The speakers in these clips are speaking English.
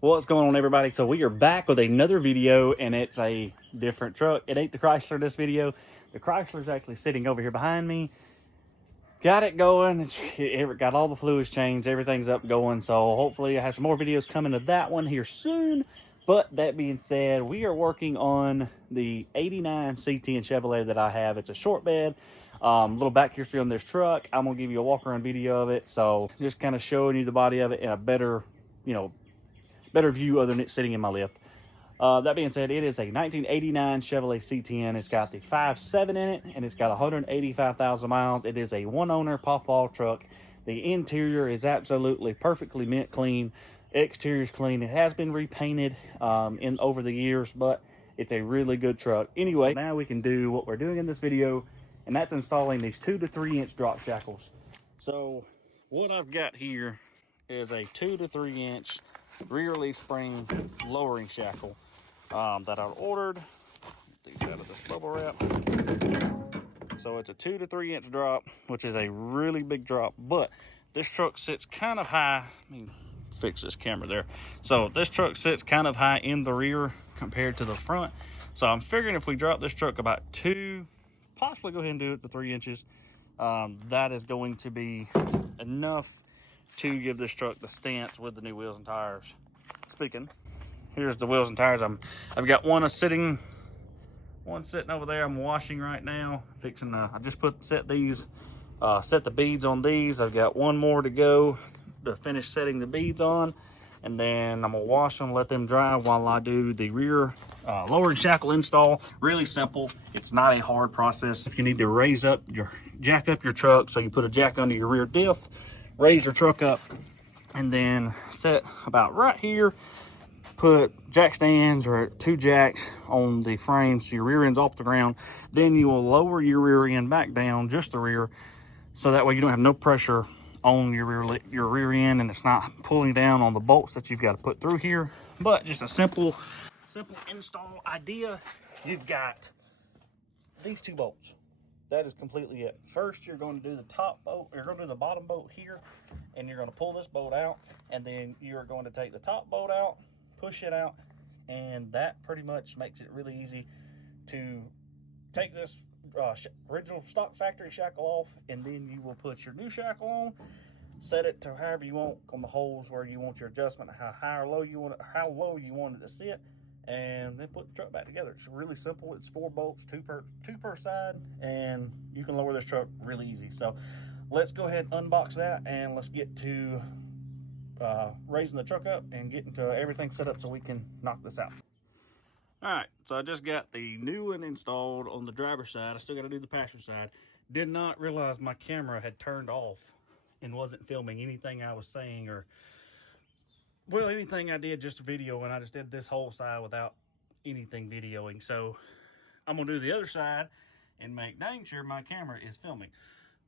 What's going on, everybody? So we are back with another video, and it's a different truck. It ain't the Chrysler this video. The Chrysler's actually sitting over here behind me. Got it going. It got all the fluids changed. Everything's up going. So hopefully I have some more videos coming to that one here soon. But that being said, we are working on the 89 C10 Chevrolet that I have. It's a short bed. Little back history on this truck. I'm going to give you a walk around video of it. So just kind of showing you the body of it in a better, better view other than it sitting in my lift. That being said, it is a 1989 Chevrolet C10. It's got the 5.7 in it, and it's got 185,000 miles. It is a one-owner pop-all truck. The interior is absolutely perfectly mint clean. Exterior is clean. It has been repainted over the years, but it's a really good truck. Anyway, now we can do what we're doing in this video, and that's installing these 2 to 3 inch drop shackles. So what I've got here is a 2 to 3 inch rear leaf spring lowering shackle that I ordered. Get these out of this bubble wrap. So it's a 2 to 3 inch drop, which is a really big drop, but this truck sits kind of high. Let me fix this camera there. So this truck sits kind of high in the rear compared to the front. So I'm figuring if we drop this truck about 2, possibly go ahead and do it to 3 inches, that is going to be enough to give this truck the stance with the new wheels and tires. Speaking, here's the wheels and tires. I've got one sitting over there. I'm washing right now. Fixing. I just set the beads on these. I've got one more to go to finish setting the beads on, and then I'm gonna wash them, let them dry while I do the rear lowering shackle install. Really simple. It's not a hard process. If you need to jack up your truck, so you put a jack under your rear diff, raise your truck up, and then set about right here, put jack stands or 2 jacks on the frame so your rear end's off the ground. Then you will lower your rear end back down, just the rear, so that way you don't have no pressure on your rear end, and it's not pulling down on the bolts that you've got to put through here. But just a simple install idea. You've got these 2 bolts. That is completely it. First, you're going to do the top bolt, you're going to do the bottom bolt here, and you're going to pull this bolt out, and then you're going to take the top bolt out, push it out, and that pretty much makes it really easy to take this original stock factory shackle off, and then you will put your new shackle on, set it to however you want on the holes where you want your adjustment, how high or low you want it, how low you want it to sit, and then put the truck back together. It's really simple. It's 4 bolts, two per side, and you can lower this truck really easy. So let's go ahead and unbox that, and let's get to raising the truck up and getting to everything set up so we can knock this out. All right, so I just got the new one installed on the driver's side. I still got to do the passenger side. Did not realize my camera had turned off and wasn't filming anything I was saying, or well, anything I did, just a video, and I just did this whole side without anything videoing. So I'm gonna do the other side and make dang sure my camera is filming.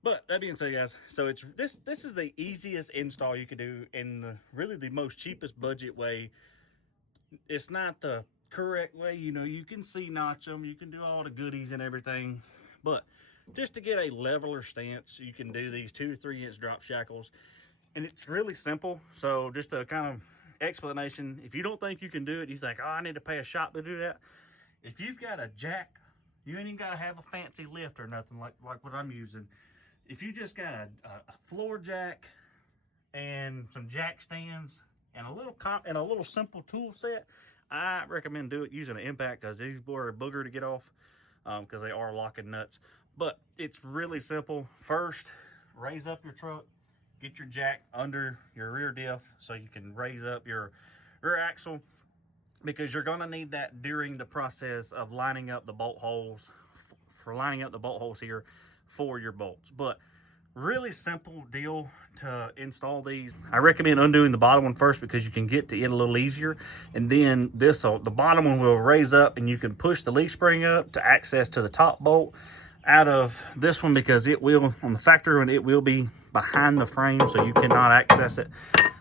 But that being said, guys, so it's this is the easiest install you could do, in really the most cheapest budget way. It's not the correct way, you can notch them, you can do all the goodies and everything, but just to get a leveler stance, you can do these 2 to 3 inch drop shackles, and it's really simple. So just a kind of explanation, if you don't think you can do it, you think, oh, I need to pay a shop to do that. If you've got a jack, you ain't even got to have a fancy lift or nothing like what I'm using. If you just got a floor jack and some jack stands and a little simple tool set, I recommend using an impact, because these are a booger to get off, because they are locking nuts. But it's really simple. First, raise up your truck, get your jack under your rear diff so you can raise up your rear axle, because you're going to need that during the process of lining up the bolt holes, here for your bolts. But really simple deal to install these. I recommend undoing the bottom one first, because you can get to it a little easier, and then the bottom one will raise up, and you can push the leaf spring up to access to the top bolt out of this one, because it will, on the factory one, it will be behind the frame, so you cannot access it.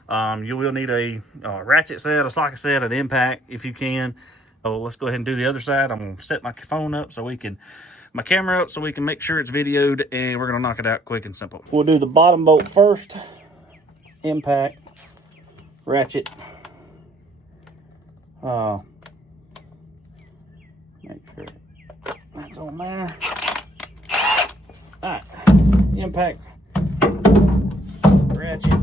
You will need a ratchet set, a socket set, an impact if you can. So let's go ahead and do the other side. I'm going to set my phone up so we can my camera up so we can make sure it's videoed, and we're gonna knock it out quick and simple. We'll do the bottom bolt first. Impact, ratchet, Make sure that's on there. Alright, impact ratchet.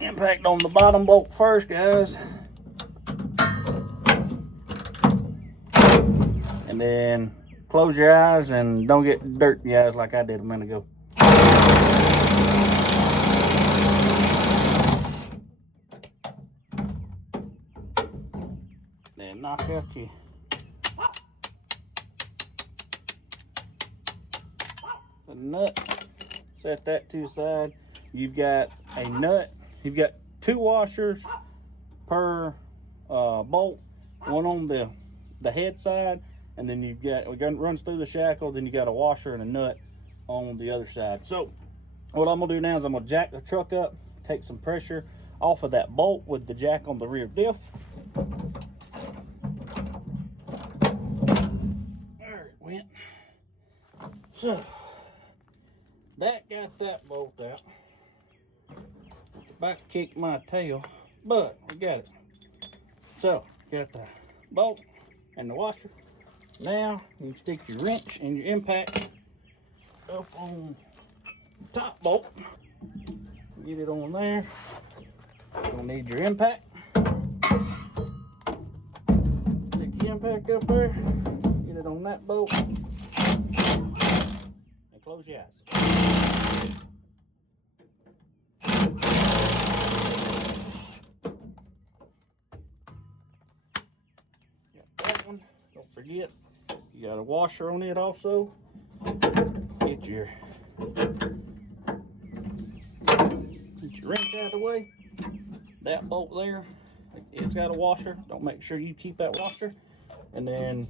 Impact on the bottom bolt first, guys. And then close your eyes and don't get dirt in your eyes like I did a minute ago. Then knock out your the nut. Set that to the side. You've got a nut. You've got 2 washers per bolt. One on the head side, and then you've got it runs through the shackle. Then you got a washer and a nut on the other side. So what I'm gonna do now is I'm gonna jack the truck up, take some pressure off of that bolt with the jack on the rear diff. There it went. So that got that bolt out. About to kick my tail, but we got it. So got the bolt and the washer. Now you stick your wrench and your impact up on the top bolt. Get it on there. You're gonna need your impact. Stick your impact up there. Get it on that bolt. And close your eyes. Don't forget, you got a washer on it also. Get your wrench out of the way. That bolt there, it's got a washer. Don't make sure you keep that washer. And then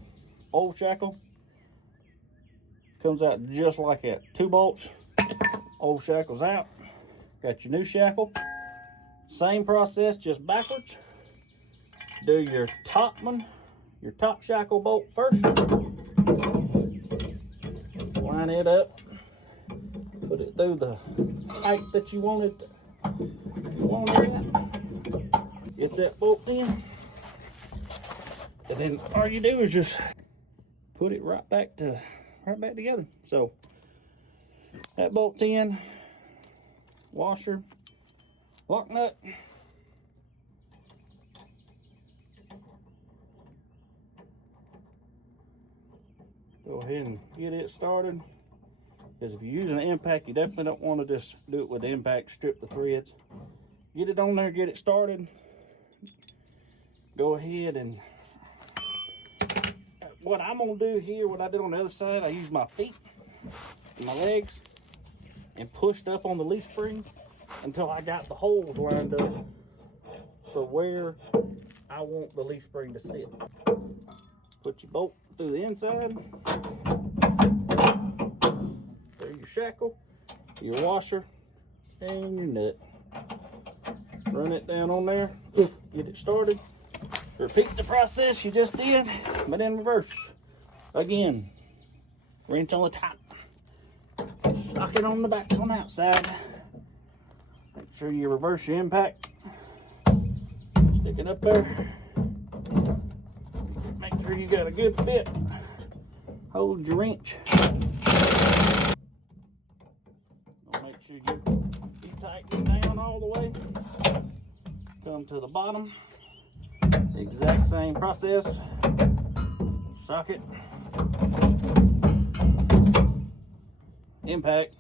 old shackle comes out just like that. 2 bolts, old shackle's out. Got your new shackle. Same process, just backwards. Do your top one. Your top shackle bolt first. Line it up. Put it through the height that you want it at. Get that bolt in. And then all you do is just put it right back together. So that bolt's in. Washer. Lock nut. Go ahead and get it started. Because if you're using an impact, you definitely don't want to just do it with the impact, strip the threads. Get it on there, get it started. Go ahead and what I'm gonna do here, what I did on the other side, I used my feet and my legs and pushed up on the leaf spring until I got the holes lined up for where I want the leaf spring to sit. Put your bolt through the inside, through your shackle, your washer, and your nut. Run it down on there, get it started. Repeat the process you just did, but in reverse. Again, wrench on the top, socket on the back on the outside. Make sure you reverse your impact. Stick it up there. Make sure you got a good fit. Hold your wrench. Make sure you tighten it down all the way. Come to the bottom. Exact same process. Socket. Impact.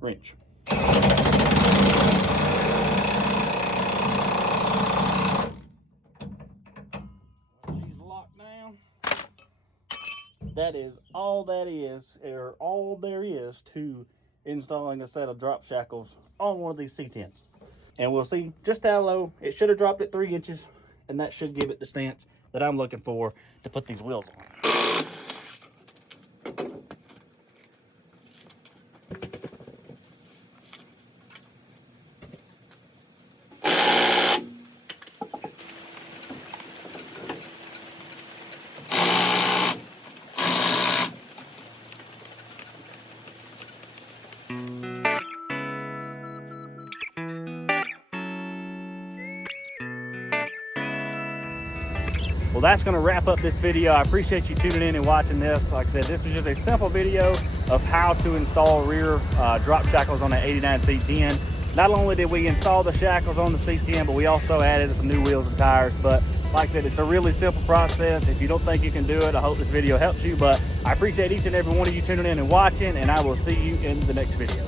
Wrench. She's locked down. That is all that is, or all there is to installing a set of drop shackles on one of these C10s. And we'll see just how low. It should have dropped at 3 inches, and that should give it the stance that I'm looking for to put these wheels on. Well, that's going to wrap up this video. I appreciate you tuning in and watching this. Like I said, this was just a simple video of how to install rear drop shackles on an 89 C10. Not only did we install the shackles on the C10, but we also added some new wheels and tires. But like I said, it's a really simple process. If you don't think you can do it, I hope this video helps you. But I appreciate each and every one of you tuning in and watching, and I will see you in the next video.